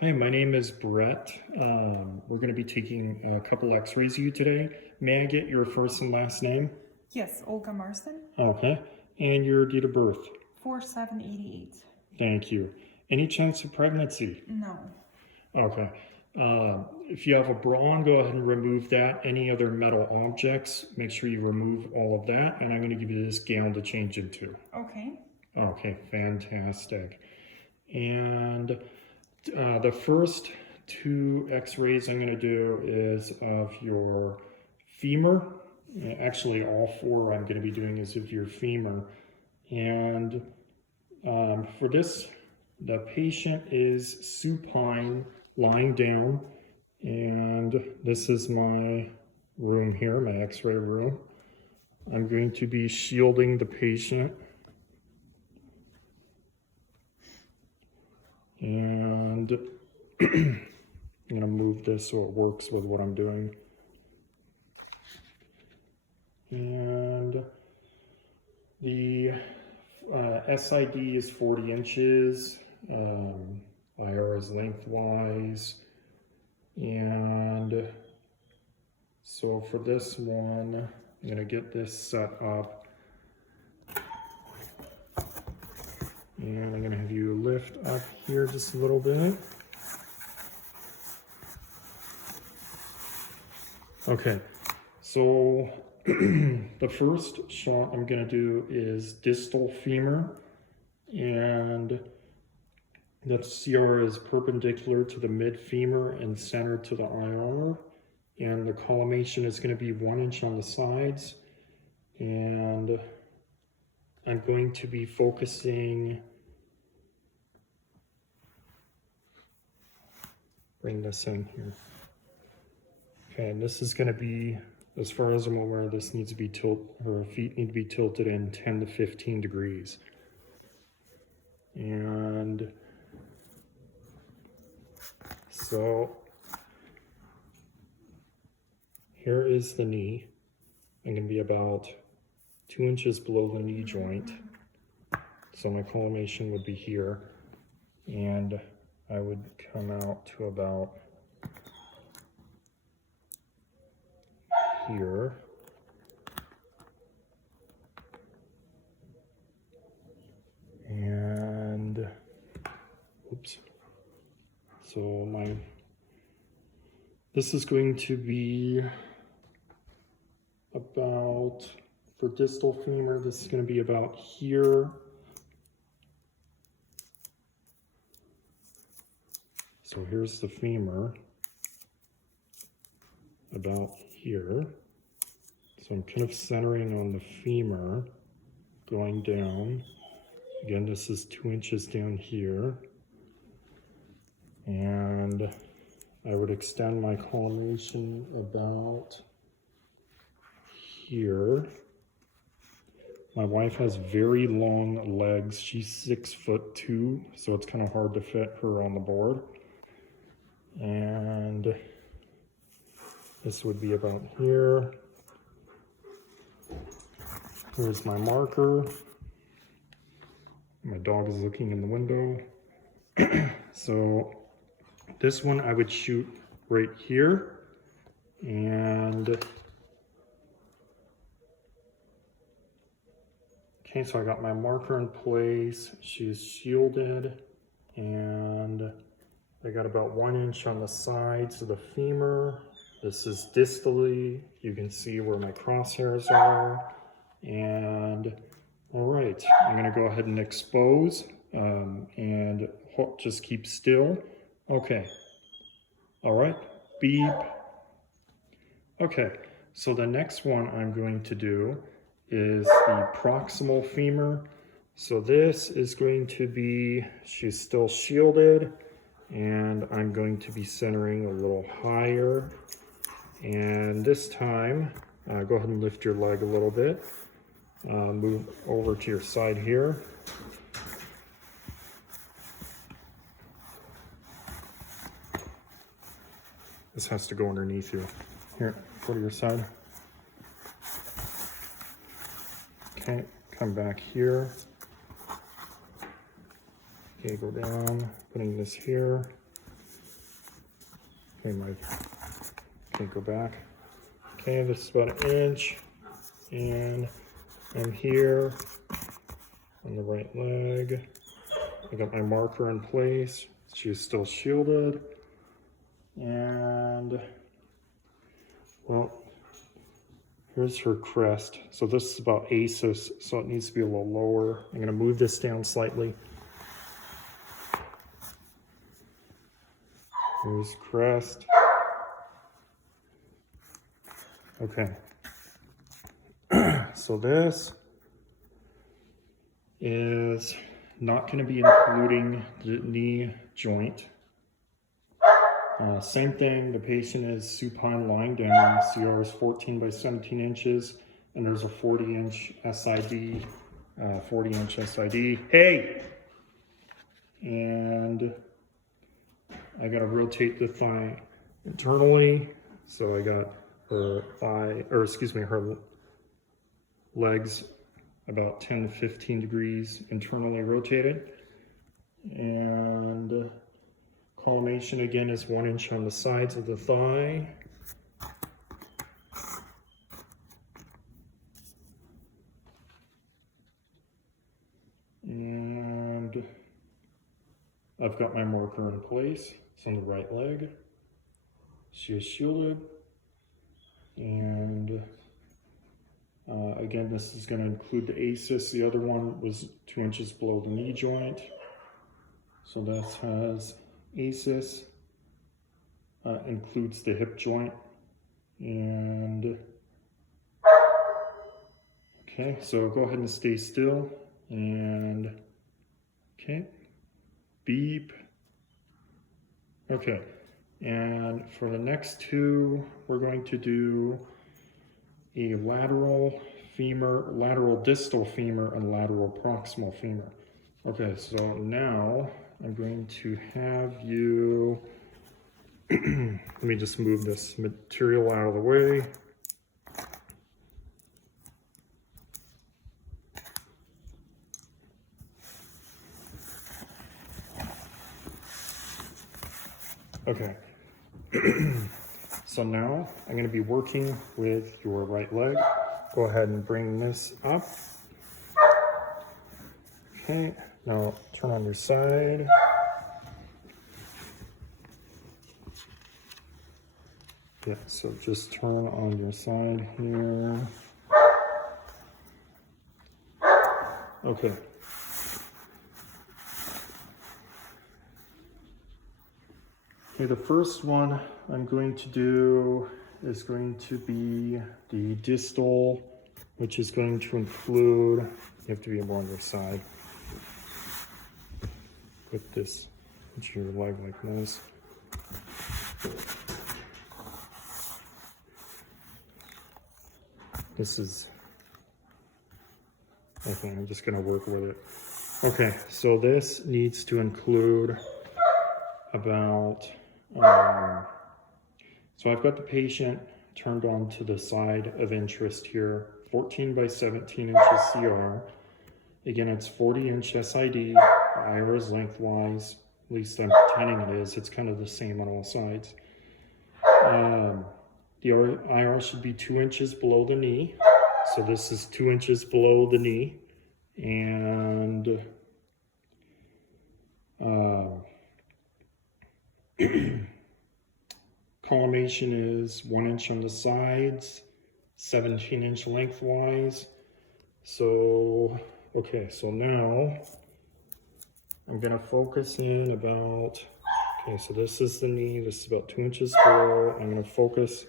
Hi, my name is Brett. We're going to be taking a couple x-rays of you today. May I get your first and last name? Yes, Olga Marston, Okay. And your date of birth? 4788. Thank you. Any chance of pregnancy? No. Okay. If you have a bra on, go ahead and remove that. Any other metal objects, make sure you remove all of that. And I'm going to give you this gown to change into. Okay. Okay, fantastic. And the first two x-rays I'm going to do is of your femur. Actually, all four I'm going to be doing is of your femur. And for this, the patient is supine, lying down. And this is my room here, my x-ray room. I'm going to be shielding the patient. And I'm going to move this so it works with what I'm doing. And the SID is 40 inches. IR is lengthwise. And so for this one, I'm going to get this set up. And I'm going to have you lift up here just a little bit. Okay, so the first shot I'm going to do is distal femur, and that CR is perpendicular to the mid femur and centered to the IR, and the collimation is going to be 1 inch on the sides, and I'm going to be focusing, bring this in here. Okay, and this is going to be, as far as I'm aware, this needs to be her feet need to be tilted in 10 to 15 degrees. And so here is the knee. I'm going to be about 2 inches below the knee joint. So my collimation would be here. And I would come out to about here. And oops. So this is going to be about, for distal femur, this is going to be about here. So here's the femur, about here. So I'm kind of centering on the femur, going down. Again, this is 2 inches down here. And I would extend my collimation about here. My wife has very long legs. She's 6'2", so it's kind of hard to fit her on the board. And this would be about here. Here's my marker. My dog is looking in the window. So this one I would shoot right here. And okay, so I got my marker in place. She's shielded. And I got about 1 inch on the sides of the femur. This is distally. You can see where my crosshairs are. And all right, I'm gonna go ahead and expose and just keep still. Okay, all right, beep. Okay, so the next one I'm going to do is the proximal femur. So this is going to be, she's still shielded, and I'm going to be centering a little higher. And this time, go ahead and lift your leg a little bit. Move over to your side here. This has to go underneath you. Here, go to your side. Okay, come back here. Okay, go down, putting this here. Okay, go back. Okay, this is about an inch. And I'm here on the right leg. I got my marker in place. She's still shielded. And, well, here's her crest. So this is about ACEs, so it needs to be a little lower. I'm gonna move this down slightly. Here's crest. Okay. So this is not going to be including the knee joint. Same thing, the patient is supine lying down. CR is 14 by 17 inches, and there's a 40-inch SID, 40-inch SID. Hey! And I got to rotate the thigh internally, so I got her thigh, or excuse me, her legs about 10 to 15 degrees internally rotated. And collimation again is 1 inch on the sides of the thigh. And I've got my marker in place. It's on the right leg. She is shielded. And again, this is going to include the ACEs. The other one was 2 inches below the knee joint. So that has ACEs, includes the hip joint. And okay, so go ahead and stay still. And okay, beep. Okay, and for the next two, we're going to do a lateral femur, lateral distal femur, and lateral proximal femur. Okay, so now I'm going to have you, let me just move this material out of the way. Okay, so now I'm going to be working with your right leg. Go ahead and bring this up. Okay, now turn on your side. Yeah, so just turn on your side here. Okay. Okay, the first one I'm going to do is going to be the distal, which is going to include, you have to be more on your side. Put this into your leg like this. This is, okay, I'm just gonna work with it. Okay, so this needs to include about, so I've got the patient turned on to the side of interest here, 14 by 17 inches CR. Again, it's 40-inch SID, the IR is lengthwise, at least I'm pretending it is, it's kind of the same on all sides. The IR should be 2 inches below the knee, so this is 2 inches below the knee, and collimation is 1 inch on the sides, 17-inch lengthwise. So, okay, so now I'm gonna focus in about, okay, so this is the knee, this is about 2 inches below. I'm gonna focus,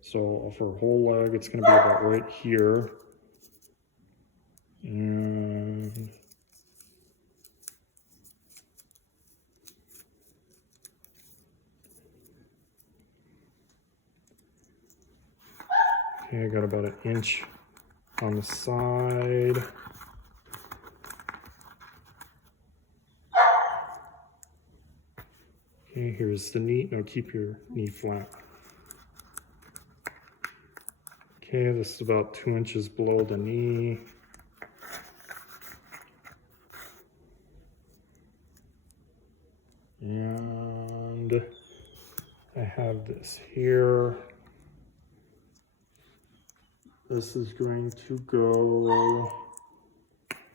so for her whole leg, it's gonna be about right here. And okay, I got about an inch on the side. Okay, here's the knee. Now keep your knee flat. Okay, this is about 2 inches below the knee. And I have this here. This is going to go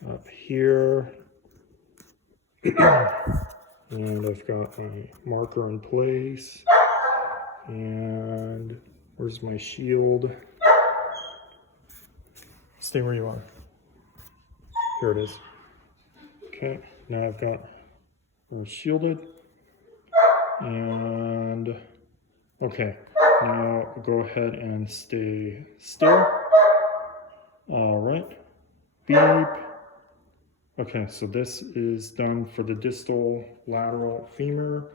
up here. And I've got my marker in place. And where's my shield? Stay where you are. Here it is. Okay, now I've got her shielded. And okay, now go ahead and stay still. All right, beep. Okay, so this is done for the distal lateral femur.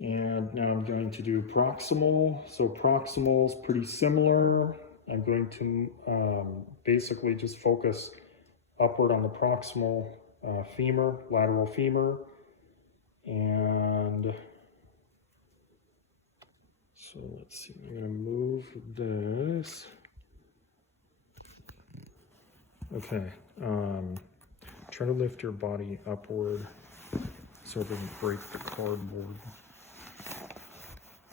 And now I'm going to do proximal. So proximal is pretty similar. I'm going to basically just focus upward on the proximal femur, lateral femur. And so let's see, I'm gonna move this. Okay, try to lift your body upward so it doesn't break the cardboard.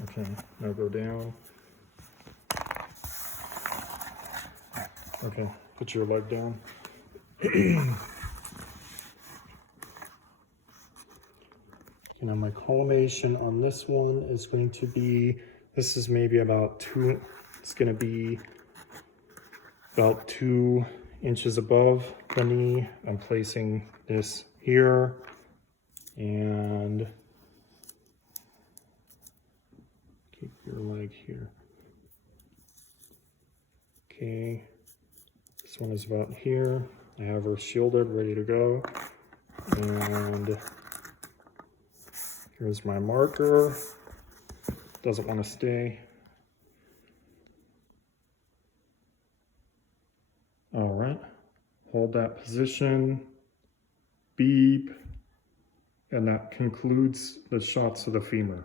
Okay, now go down. Okay, put your leg down. Now my collimation on this one is going to be, this is maybe about it's going to be about 2 inches above the knee. I'm placing this here and keep your leg here. Okay, this one is about here. I have her shielded, ready to go. And here's my marker. Doesn't want to stay. All right, hold that position, beep, and that concludes the shots of the femur.